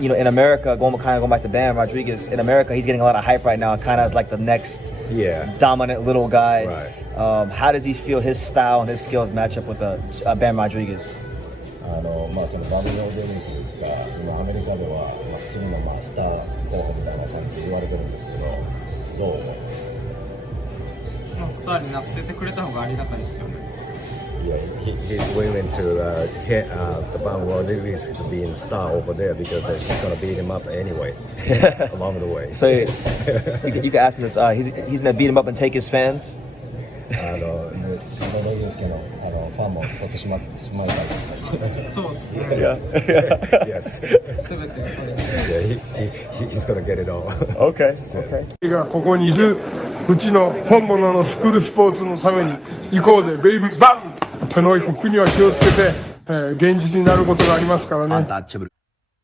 you know, in America, going back to Bam Rodriguez, in America, he's getting a lot of hype right now, kind of as like the next dominant little guy. Right. How does he feel his style and his skills match up with Bam Rodriguez? そのバブルオーディエンスですが、今アメリカでは、次のスター候補みたいな感じで言われてるんですけど、どう思う？スターになっててくれた方がありがたいですよね。Yeah, he's willing to hit the Bam Rodriguez to be in star over there because he's gonna beat him up anyway along the way. So you can ask him this. He's gonna beat him up and take his fans. バムロドリゲスのファンも取ってしまいたい。そうですね。Yes. 全てやっぱり。Yeah, he's gonna get it all. Okay. がここにいるうちの本物のスクールスポーツのために行こうぜベイビーバン手の国は気をつけて、現実になることがありますからね。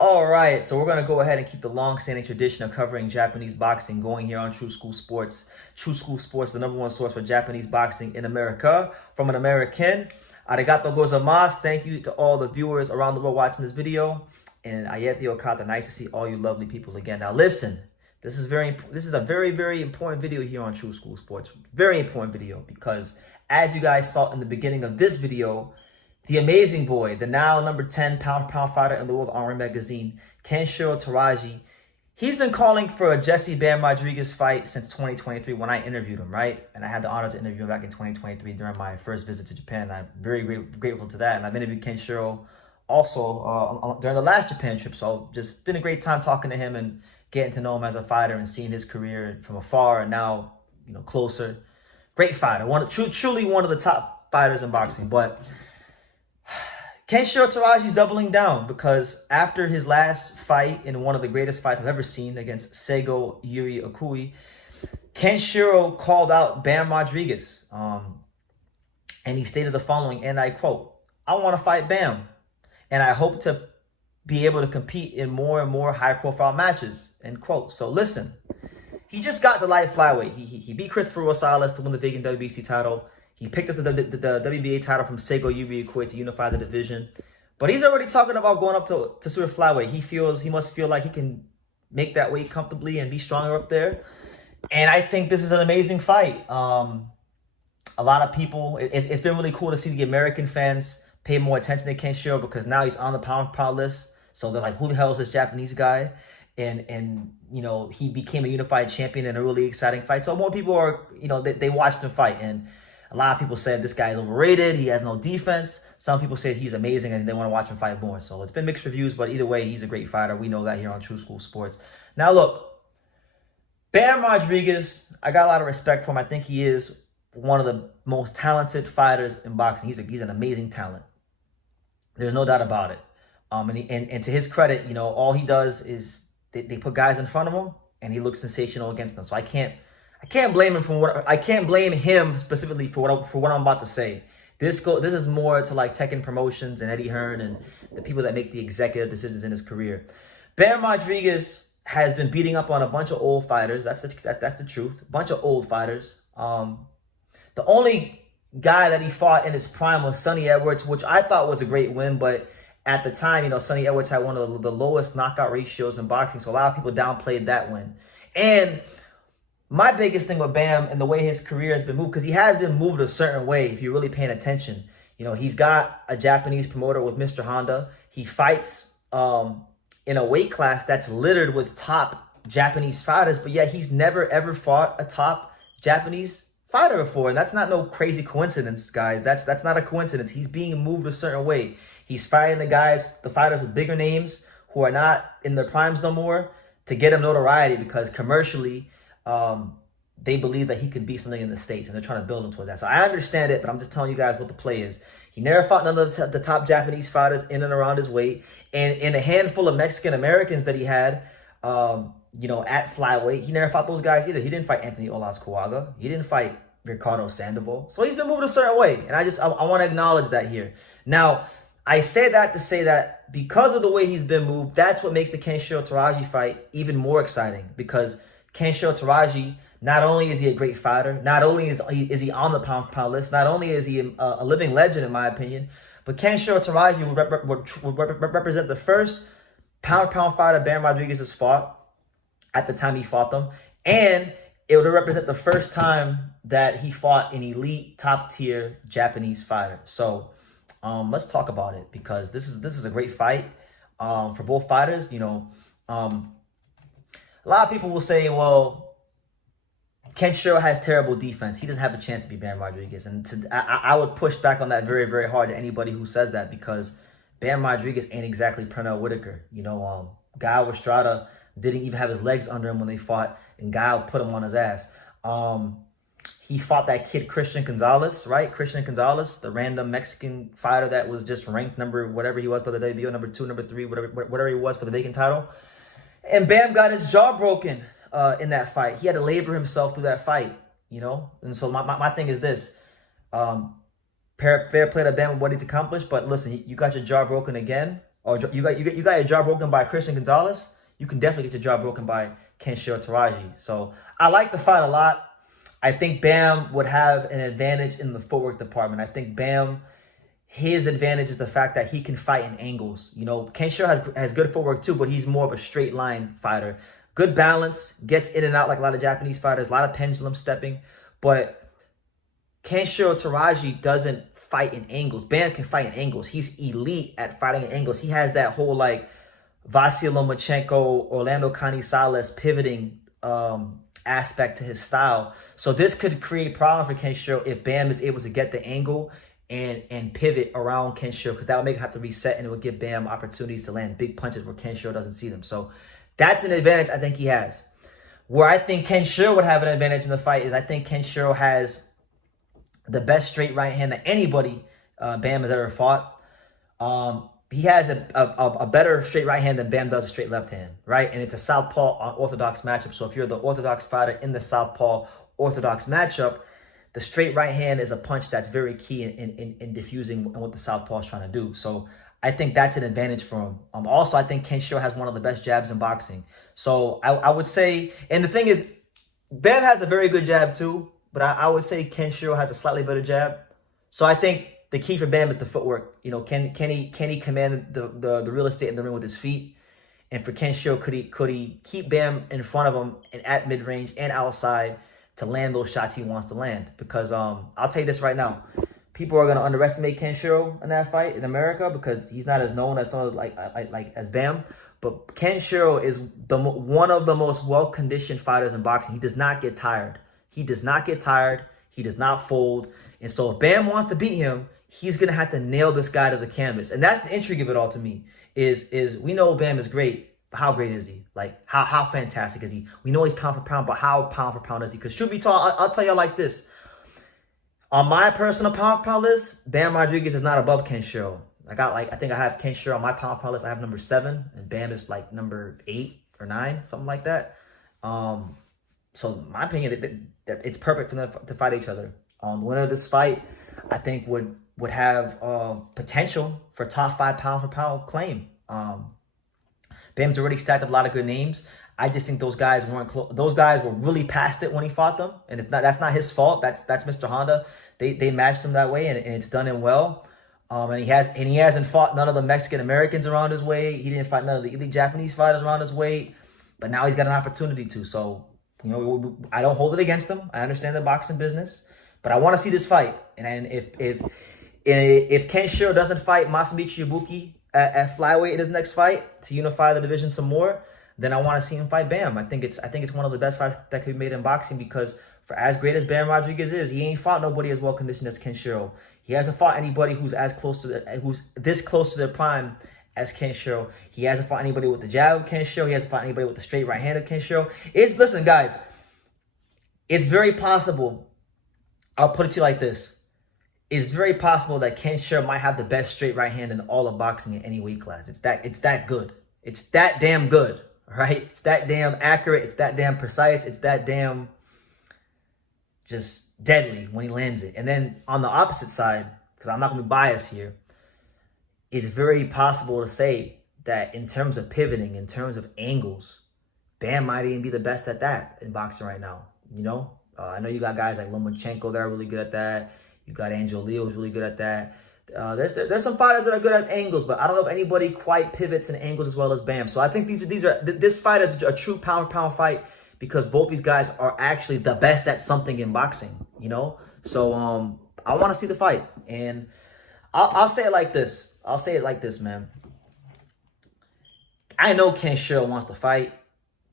Alright, so we're going to go ahead and keep the long-standing tradition of covering Japanese boxing going here on True School Sports. True School Sports, the #1 source for Japanese boxing in America. From an American, arigato gozaimasu. Thank you to all the viewers around the world watching this video. And ayete okata, nice to see all you lovely people again. Now listen, this is a very, very important video here on True School Sports. Very important video because as you guys saw in the beginning of this video, the amazing boy, the now number 10 pound-for-pound fighter in the world Armory magazine, Kenshiro Teraji, he's been calling for a Jesse Bam Rodriguez fight since 2023 when I interviewed him, right? And I had the honor to interview him back in 2023 during my first visit to Japan. I'm very grateful to that. And I've interviewed Kenshiro also during the last Japan trip. So just been a great time talking to him and getting to know him as a fighter and seeing his career from afar and now, you know, closer. Great fighter, truly one of the top fighters in boxing. But Kenshiro Teraji is doubling down because after his last fight in one of the greatest fights I've ever seen against Seigo Yuri Okui, Kenshiro called out Bam Rodriguez. And he stated the following, and I quote, "I want to fight Bam, and I hope to be able to compete in more and more high-profile matches," end quote. So listen, he just got to light flyweight. He beat Christopher Rosales to win the vacant WBC title. He picked up the WBA title from Seigo Yuri Okui to unify the division. But he's already talking about going up to super flyweight. He must feel like he can make that weight comfortably and be stronger up there. And I think this is an amazing fight. A lot of people, it's been really cool to see the American fans pay more attention to Kenshiro because now he's on the pound-for-pound list. So they're like, who the hell is this Japanese guy? And you know, he became a unified champion in a really exciting fight. So more people are, you know, they watched him fight. And a lot of people said this guy is overrated. He has no defense. Some people say he's amazing and they want to watch him fight more. So it's been mixed reviews, but either way, he's a great fighter. We know that here on True School Sports. Now, look, Bam Rodriguez, I got a lot of respect for him. I think he is one of the most talented fighters in boxing. He's an amazing talent. There's no doubt about it. And to his credit, you know, all he does is they put guys in front of him and he looks sensational against them. So I can't blame him I can't blame him specifically for what I'm about to say. This is more to like Tekken Promotions and Eddie Hearn and the people that make the executive decisions in his career. Bam Rodriguez has been beating up on a bunch of old fighters. That's the truth. A bunch of old fighters. The only guy that he fought in his prime was Sonny Edwards, which I thought was a great win, but at the time, you know, Sonny Edwards had one of the lowest knockout ratios in boxing, so a lot of people downplayed that win. And my biggest thing with Bam and the way his career has been moved, because he has been moved a certain way, if you're really paying attention. You know, he's got a Japanese promoter with Mr. Honda. He fights in a weight class that's littered with top Japanese fighters, but yet he's never, ever fought a top Japanese fighter before. And that's not no crazy coincidence, guys. That's not a coincidence. He's being moved a certain way. He's fighting the fighters with bigger names who are not in their primes no more to get him notoriety because commercially, they believe that he could be something in the States and they're trying to build him towards that. So I understand it, but I'm just telling you guys what the play is. He never fought none of the top Japanese fighters in and around his weight. And in a handful of Mexican Americans that he had, you know, at flyweight, he never fought those guys either. He didn't fight Anthony Olascuaga. He didn't fight Ricardo Sandoval. So he's been moved a certain way. And I want to acknowledge that here. Now, I say that to say that because of the way he's been moved, that's what makes the Kenshiro Teraji fight even more exciting. Because Kenshiro Teraji, not only is he a great fighter, not only is he on the pound-for-pound list, not only is he a living legend in my opinion, but Kenshiro Teraji would represent the first pound for pound fighter Bam Rodriguez has fought at the time he fought them, and it would represent the first time that he fought an elite top tier Japanese fighter. So let's talk about it, because this is a great fight for both fighters. You know, a lot of people will say, well, Kenshiro has terrible defense. He doesn't have a chance to beat Bam Rodriguez. And I would push back on that very, very hard to anybody who says that, because Bam Rodriguez ain't exactly Pernell Whitaker. You know, Guile Estrada didn't even have his legs under him when they fought, and Guile put him on his ass. He fought that kid Christian Gonzalez, right? Christian Gonzalez, the random Mexican fighter that was just ranked number whatever he was for the WBO, number 2, number 3, whatever he was for the vacant title. And Bam got his jaw broken in that fight. He had to labor himself through that fight, you know? And so my thing is this. Fair play to Bam and what he's accomplished, but listen, you got your jaw broken again, or you got your jaw broken by Christian Gonzalez. You can definitely get your jaw broken by Kenshiro Teraji. So I like the fight a lot. I think Bam would have an advantage in the footwork department. I think Bam, his advantage is the fact that he can fight in angles. You know, Kenshiro has good footwork too, but he's more of a straight line fighter. Good balance, gets in and out like a lot of Japanese fighters, a lot of pendulum stepping. But Kenshiro Teraji doesn't fight in angles. Bam can fight in angles. He's elite at fighting in angles. He has that whole like Vasyl Lomachenko, Orlando Canizales pivoting aspect to his style. So this could create problems for Kenshiro if Bam is able to get the angle and pivot around Kenshiro, because that would make him have to reset, and it would give Bam opportunities to land big punches where Kenshiro doesn't see them. So that's an advantage I think he has. Where I think Kenshiro would have an advantage in the fight is I think Kenshiro has the best straight right hand that anybody Bam has ever fought. He has a better straight right hand than Bam does a straight left hand, right? And it's a southpaw unorthodox matchup. So if you're the orthodox fighter in the southpaw orthodox matchup, the straight right hand is a punch that's very key in diffusing what the southpaw is trying to do. So I think that's an advantage for him. Also, I think Kenshiro has one of the best jabs in boxing. So I would say, and the thing is, Bam has a very good jab too, but I would say Kenshiro has a slightly better jab. So I think the key for Bam is the footwork. You know, can he command the real estate in the ring with his feet? And for Kenshiro, could he keep Bam in front of him and at mid range and outside to land those shots he wants to land? Because I'll tell you this right now, people are gonna underestimate Kenshiro in that fight in America because he's not as known as some of like as Bam. But Kenshiro is one of the most well conditioned fighters in boxing. He does not get tired. He does not get tired. He does not fold. And so if Bam wants to beat him, he's going to have to nail this guy to the canvas. And that's the intrigue of it all to me, is we know Bam is great, but how great is he? Like, how fantastic is he? We know he's pound for pound, but how pound for pound is he? Because truth be told, I'll tell you like this. On my personal pound for pound list, Bam Rodriguez is not above Kenshiro. I think I have Kenshiro on my pound for pound list. I have number 7, and Bam is like number 8 or 9, something like that. So in my opinion, it's perfect for them to fight each other. The winner of this fight, I think, would have potential for top 5 pound for pound claim. Bam's already stacked up a lot of good names. I just think those guys weren't close. Those guys were really past it when he fought them, and that's not his fault. That's Mr. Honda. They matched him that way, and it's done him well. And he hasn't fought none of the Mexican Americans around his weight. He didn't fight none of the elite Japanese fighters around his weight, but now he's got an opportunity to. So, you know, I don't hold it against him. I understand the boxing business, but I want to see this fight. And if Kenshiro doesn't fight Masamichi Ibuki at flyweight in his next fight to unify the division some more, then I want to see him fight Bam. I think it's one of the best fights that could be made in boxing, because for as great as Bam Rodriguez is, he ain't fought nobody as well conditioned as Kenshiro. He hasn't fought anybody who's this close to their prime as Kenshiro. He hasn't fought anybody with the jab of Kenshiro. He hasn't fought anybody with the straight right hand of Kenshiro. Listen, guys, it's very possible. I'll put it to you like this. It's very possible that Kenshiro might have the best straight right hand in all of boxing in any weight class. It's that good. It's that damn good, right? It's that damn accurate. It's that damn precise. It's that damn just deadly when he lands it. And then on the opposite side, because I'm not going to be biased here, it's very possible to say that in terms of pivoting, in terms of angles, Bam might even be the best at that in boxing right now. You know, I know you got guys like Lomachenko that are really good at that. You got Angel Leo who's really good at that. There's some fighters that are good at angles, but I don't know if anybody quite pivots and angles as well as Bam. So I think this fight is a true pound for pound fight because both these guys are actually the best at something in boxing, you know? So I want to see the fight. And I'll say it like this. I'll say it like this, man. I know Kenshiro wants to fight.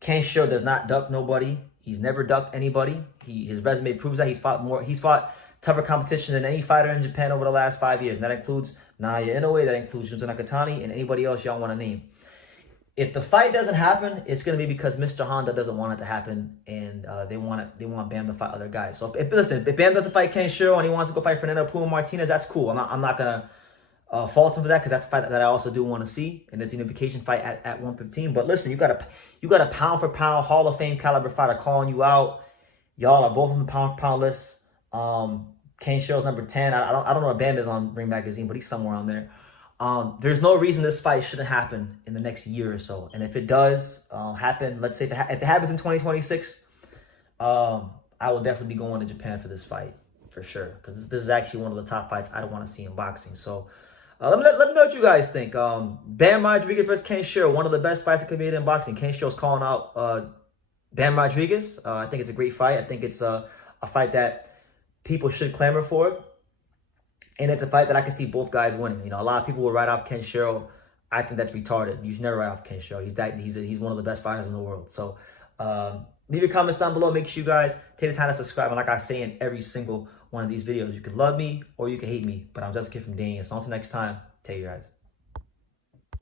Kenshiro does not duck nobody. He's never ducked anybody. His resume proves that. He's fought tougher competition than any fighter in Japan over the last 5 years. And that includes Naoya Inoue, that includes Junzo Nakatani, and anybody else y'all want to name. If the fight doesn't happen, it's going to be because Mr. Honda doesn't want it to happen, and they want Bam to fight other guys. So if Bam doesn't fight Kenshiro and he wants to go fight Fernando Puma Martinez, that's cool. I'm not going to fault him for that because that's a fight that I also do want to see, and it's a unification fight at 115. But listen, you got a pound for pound Hall of Fame caliber fighter calling you out. Y'all are both on the pound for pound list. Kenshiro's number 10. I don't know what Bam is on Ring Magazine, but he's somewhere on there. There's no reason this fight shouldn't happen in the next year or so. And if it does happen, let's say if it happens in 2026, I will definitely be going to Japan for this fight for sure, because this is actually one of the top fights I want to see in boxing. So let me know what you guys think. Bam Rodriguez versus Kenshiro, one of the best fights that can be made in boxing. Kenshiro's calling out Bam Rodriguez. I think it's a great fight. I think it's a fight that people should clamor for. And it's a fight that I can see both guys winning. You know, a lot of people will write off Kenshiro. I think that's retarded. You should never write off Kenshiro. He's one of the best fighters in the world. So leave your comments down below. Make sure you guys take the time to subscribe. And like I say in every single one of these videos, you can love me or you can hate me. But I'm just a kid from Daniel. So until next time, take care, guys.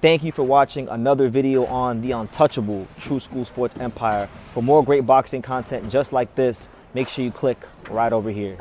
Thank you for watching another video on the untouchable True School Sports Empire. For more great boxing content just like this, make sure you click right over here.